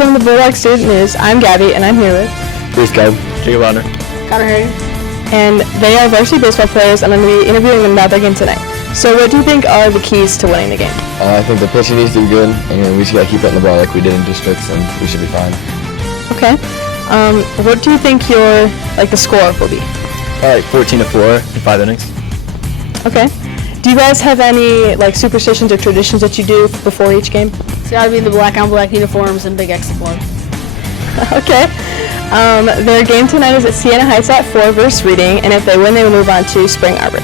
Welcome to Bulldog Student News. I'm Gabby, and I'm here with Bruce Cobb, Jacob Honor, Connor Harry. And they are varsity baseball players, and I'm going to be interviewing them about their game tonight. So what do you think are the keys to winning the game? I think the pitching needs to be good, and we just got to keep hitting the ball like we did in districts, and we should be fine. Okay. What do you think the score will be? Probably 14-4 in 5 innings. Okay. Do you guys have any superstitions or traditions that you do before each game? It's got to be the black on black uniforms and big X plug. Okay. Their game tonight is at Siena Heights at 4 versus Reading, and if they win, they will move on to Spring Arbor.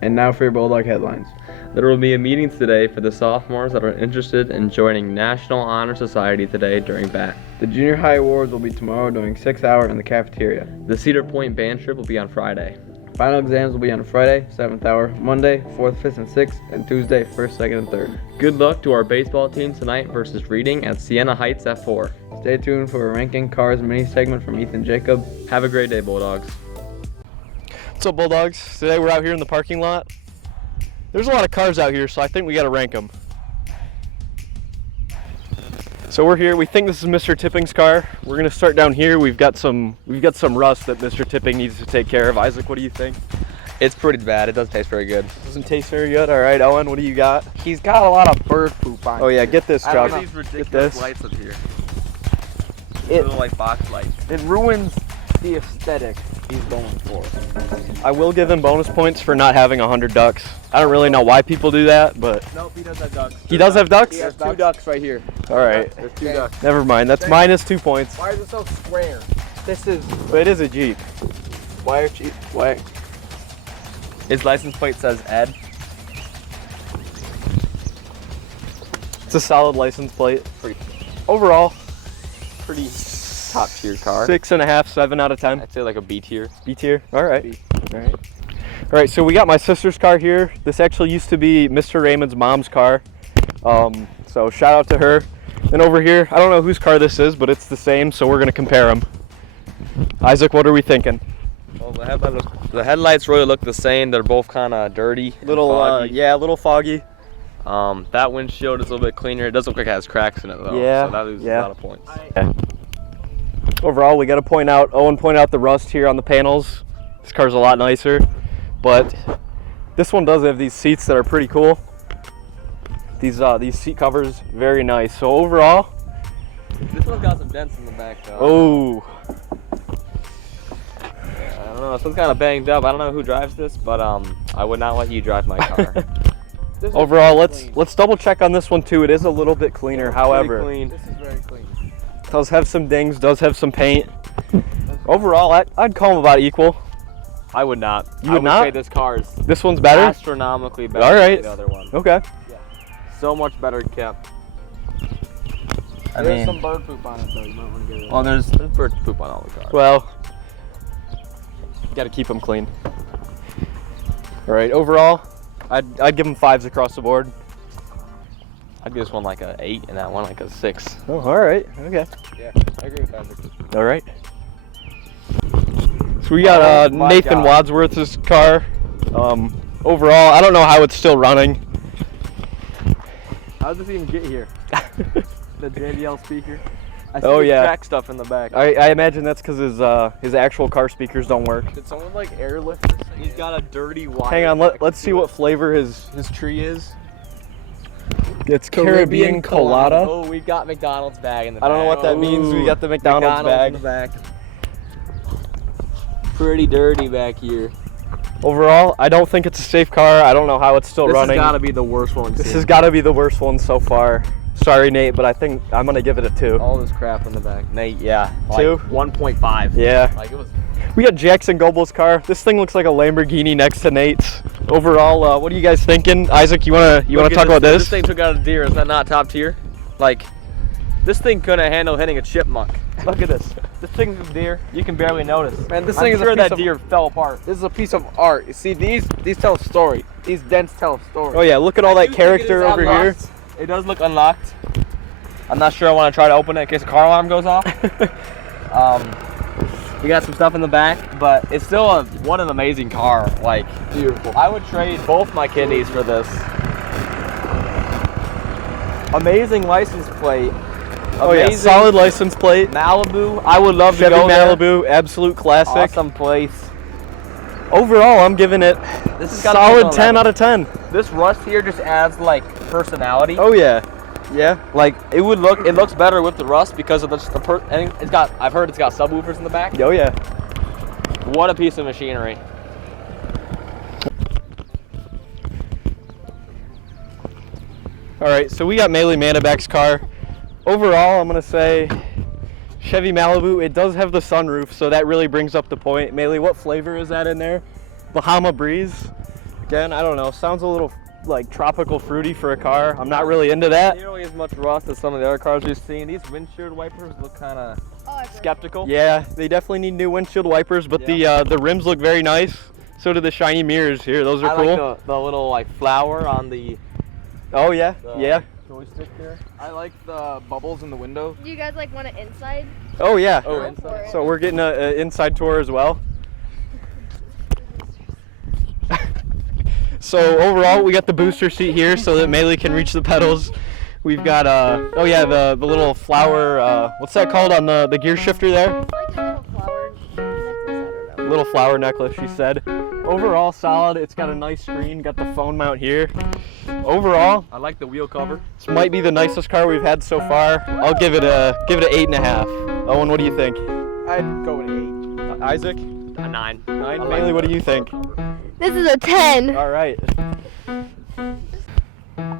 And now for your Bulldog headlines. There will be a meeting today for the sophomores that are interested in joining National Honor Society today during BAT. The junior high awards will be tomorrow during 6th hour in the cafeteria. The Cedar Point band trip will be on Friday. Final exams will be on Friday, 7th hour, Monday, 4th, 5th, and 6th, and Tuesday, 1st, 2nd, and 3rd. Good luck to our baseball team tonight versus Reading at Siena Heights at 4. Stay tuned for a ranking cars mini segment from Ethan Jacob. Have a great day, Bulldogs. What's up, Bulldogs? Today we're out here in the parking lot. There's a lot of cars out here, so I think we got to rank them. So we're here. We think this is Mr. Tipping's car. We're gonna start down here. We've got some rust that Mr. Tipping needs to take care of. Isaac, what do you think? It's pretty bad. It doesn't taste very good. Doesn't taste very good. All right, Owen, what do you got? He's got a lot of bird poop on. Oh yeah, get this, Chuck. These ridiculous Get this. lights up here. It, Little box lights. it ruins the aesthetic he's going for. I will give him bonus points for not having 100 ducks. I don't really know why people do that, but Nope, he does have ducks. he does have ducks? He has 2 ducks right here. All right, There's 2 ducks. never mind. That's minus 2 points. Why is it so square? This is But it is a Jeep. why are cheap? Why? His license plate says Ed. It's a solid license plate. Overall, Pretty top tier car. 6.5, 7 out of 10. I'd say like a B tier. B tier. All right. All right. So we got my sister's car here. This actually used to be Mr. Raymond's mom's car. So shout out to her. And over here, I don't know whose car this is, but it's the same. So we're gonna compare them. Isaac, what are we thinking? Well, the headlights really look the same. They're both kind of dirty. and foggy. A little foggy. That windshield is a little bit cleaner. It does look like it has cracks in it though. Yeah, So that loses yeah. a lot of points. Overall, we got to point out. Owen pointed out the rust here on the panels. This car's a lot nicer, but this one does have these seats that are pretty cool. These seat covers, very nice. So overall, This one's got some dents in the back though. oh. I don't know. This one's kind of banged up. I don't know who drives this, but I would not let you drive my car. Overall, let's double check on this one too. It is a little bit cleaner, however. Pretty clean. This is very clean. Does have some dings, does have some paint. Overall, I'd call them about equal. I would not. You I would not? say this car is This one's better? astronomically better All right. than the other one. Okay. So much better kept. There's some bird poop on it though. You might want to get rid of Well, there's bird poop on all the cars. Well, got to keep them clean. All right, overall, I'd give them 5s across the board. I'd give this one like a 8 and that one like a 6. Oh, all right. Okay. Yeah, I agree with that. All right. So we got my Nathan God. Wadsworth's car. Overall, I don't know how it's still running. How does this even get here? The JBL speaker. I see Oh, the yeah. track stuff in the back. I imagine that's because his actual car speakers don't work. Did someone airlift this thing? He's got a dirty wire. Hang on, let's see what flavor his tree is. It's Caribbean Colada. Oh, we got McDonald's bag in the back. I don't know what that means. We got the McDonald's bag. in the back. Pretty dirty back here. Overall, I don't think it's a safe car. I don't know how it's still running. This has got to be the worst one. This has got to be the worst one so far. Sorry, Nate, but I think I'm gonna give it a 2. all this crap in the back. Nate, yeah. 2? 1.5. Yeah. Like it was. We got Jackson Gobel's car. This thing looks like a Lamborghini next to Nate's. Overall, what are you guys thinking? Isaac, you wanna talk about this? This thing took out a deer. Is that not top tier? Like, this thing couldn't handle hitting a chipmunk. Look at this. This thing's a deer. You can barely notice. Man, this I'm thing is sure a piece that of, deer fell apart. This is a piece of art. You see, these tell a story. These dents tell a story. Oh yeah, look at all that character over here. It does look unlocked. I'm not sure I want to try to open it in case a car alarm goes off. You got some stuff in the back, but it's still what an amazing car. Like, Beautiful. I would trade both my kidneys for this. Amazing license plate. Oh yeah, Amazing solid license plate. Malibu. I would love Chevy to go there. Malibu, absolute classic. Awesome place. Overall, I'm giving it This has gotta be solid an 10 11. out of 10. This rust here just adds like personality. Oh yeah, yeah. Like it looks better with the rust because of and it's got. I've heard it's got subwoofers in the back. Oh yeah. What a piece of machinery. All right, so we got Maley Manabek's car. Overall, I'm gonna say Chevy Malibu. It does have the sunroof, so that really brings up the point. Maley, what flavor is that in there? Bahama Breeze. Again, I don't know. Sounds a little like tropical fruity for a car. I'm not really into that. Nearly as much rust as some of the other cars we've seen. These windshield wipers look kind of skeptical. Yeah, they definitely need new windshield wipers, but the rims look very nice. So do the shiny mirrors here. Those are I cool. like the little like flower on the Oh yeah, yeah. joystick there. I like the bubbles in the window. Do you guys like want it inside? Oh yeah. Oh, Go inside. for it. So we're getting an inside tour as well. So overall, we got the booster seat here so that Maley can reach the pedals. We've got oh yeah, the little flower. What's that called on the gear shifter there? It's like a little flower necklace, I don't know. Little flower necklace, she said. Overall, solid. It's got a nice screen. Got the phone mount here. Overall, I like the wheel cover. this might be the nicest car we've had so far. I'll give it a 8.5. Owen, what do you think? I'd go with 8. Isaac? A 9. 9. Maley, what do you think? This is a 10. All right.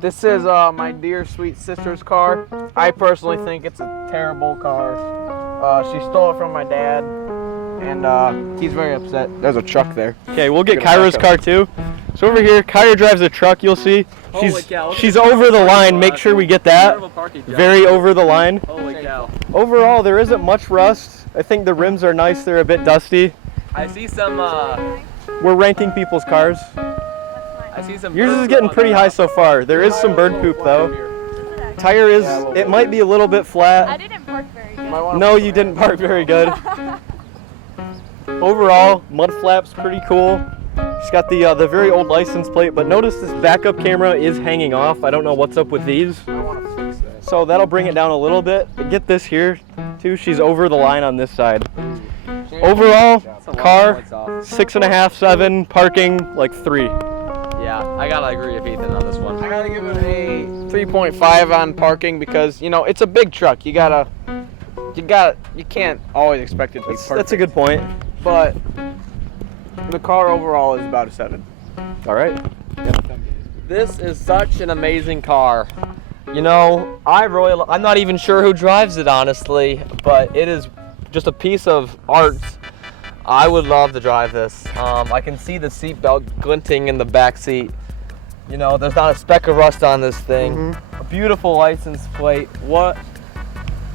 This is my dear sweet sister's car. I personally think it's a terrible car. She stole it from my dad, and he's very upset. There's a truck there. Okay, we'll get Gonna Kyra's back car too. So over here, Kyra drives a truck. You'll see. Holy cow, look at She's this over the parking line. lot. Make sure we get that. Terrible parking job. Very over the line. Holy cow. Overall, there isn't much rust. I think the rims are nice. They're a bit dusty. I see some. We're ranking people's cars. I see some. Yours bird is poop getting on pretty the high top. so far. There is some bird poop though. Tire is. It might be a little bit I flat. didn't park very good. Might wanna No, put you it didn't park very good. Overall, mud flaps pretty cool. She's got the very old license plate, but notice this backup camera is hanging off. I don't know what's up with these. I want to fix that. So that'll bring it down a little bit. Get this here too. She's over the line on this side. Overall, That's a lot of car points off. 6.5, 7. Parking like 3. Yeah, I gotta agree with Ethan on this one. I gotta give it a 3.5 on parking because it's a big truck. You can't always expect it to be perfect. That's a good point. But the car overall is about a 7. All right. This is such an amazing car. I'm not even sure who drives it, honestly, but it is just a piece of art. I would love to drive this. I can see the seatbelt glinting in the back seat. There's not a speck of rust on this thing. A beautiful license plate.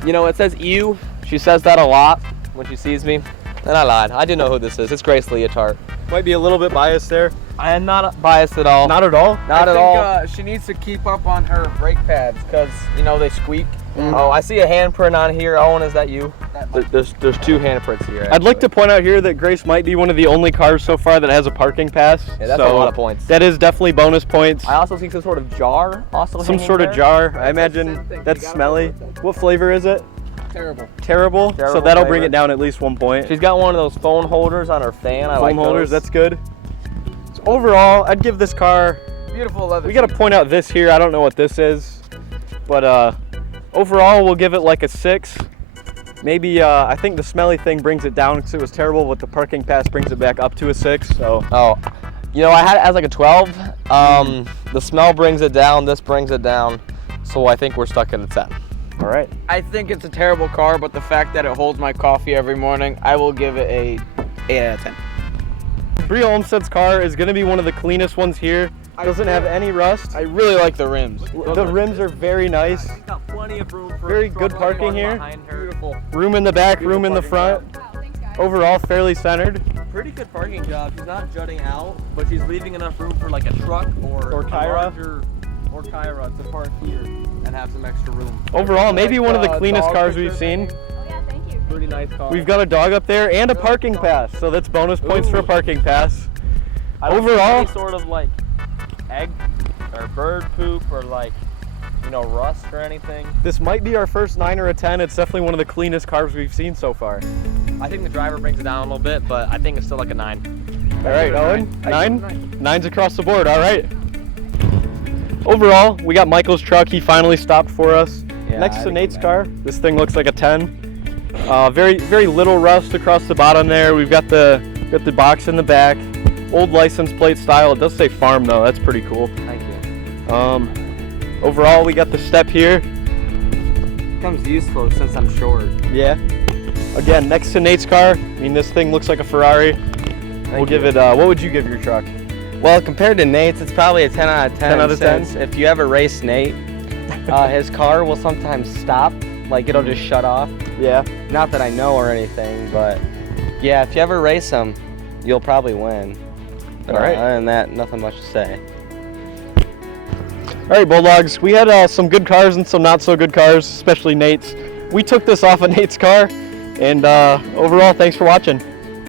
It says EU. She says that a lot when she sees me. And I lied. I do know who this is. It's Grace Leotard. Might be a little bit biased there. I am not biased at all. Not at all. Not at all. I think she needs to keep up on her brake pads because they squeak. Oh, I see a handprint on here. Owen, is that you? There's 2 handprints here. I'd like to point out here that Grace might be one of the only cars so far that has a parking pass. Yeah, that's so a lot of points. That is definitely bonus points. I also see some sort of jar. Some sort of jar. I imagine that's smelly. What flavor is it? Terrible. Terrible. So Terrible that'll flavor. bring it down at least 1 point. She's got one of those phone holders on her fan. I like Phone holders. those. That's good. So overall, I'd give this car. Beautiful leather. We got to point out this here. I don't know what this is, but overall, we'll give it like a 6. Maybe I think the smelly thing brings it down because it was terrible, but the parking pass brings it back up to a 6. So. Oh, I had it as like a 12. The smell brings it down. This brings it down. So I think we're stuck at a 10. All right. I think it's a terrible car, but the fact that it holds my coffee every morning, I will give it a 8 out of 10. Bree Olmsted's car is going to be one of the cleanest ones here. Doesn't have any rust. I really like the rims. The rims are very nice. She's got plenty of room for Very good parking here. Beautiful. Room in the back, room in the front. Overall, fairly centered. Pretty good parking job. She's not jutting out, but she's leaving enough room for like a truck or Kyra. or Kyra to park here and have some extra room. Overall, maybe one of the like, cleanest dog cars picture we've seen. Oh yeah, thank you. Pretty nice car. We've got a dog up there and a parking pass, so that's bonus points for a parking pass. I don't see Overall, any sort of like egg or bird poop or like, you know, rust or anything. this might be our first 9 or a 10. It's definitely one of the cleanest cars we've seen so far. I think the driver brings it down a little bit, but I think it's still like a 9. All right, Owen, 9? 9's across the board, all right. Overall, we got Michael's truck. He finally stopped for us. Yeah, Next I to had Nate's come car, this thing looks like a 10. Very little rust across the bottom there. We've got the box in the back. Old license plate style. It does say farm though. That's pretty cool. Thank you. Overall, we got the step here. Becomes useful since I'm short. Yeah. Again, next to Nate's car. I mean, this thing looks like a Ferrari. We'll give it. What would you give your truck? Well, compared to Nate's, it's probably a 10 out of 10. 10 out of 10? since if you ever race Nate, his car will sometimes stop, like it'll just shut off. Yeah. Not that I know or anything, but yeah, if you ever race him, you'll probably win. But All right. Other than that, nothing much to say. All right, Bulldogs. We had some good cars and some not so good cars, especially Nate's. We took this off of Nate's car, and overall, thanks for watching.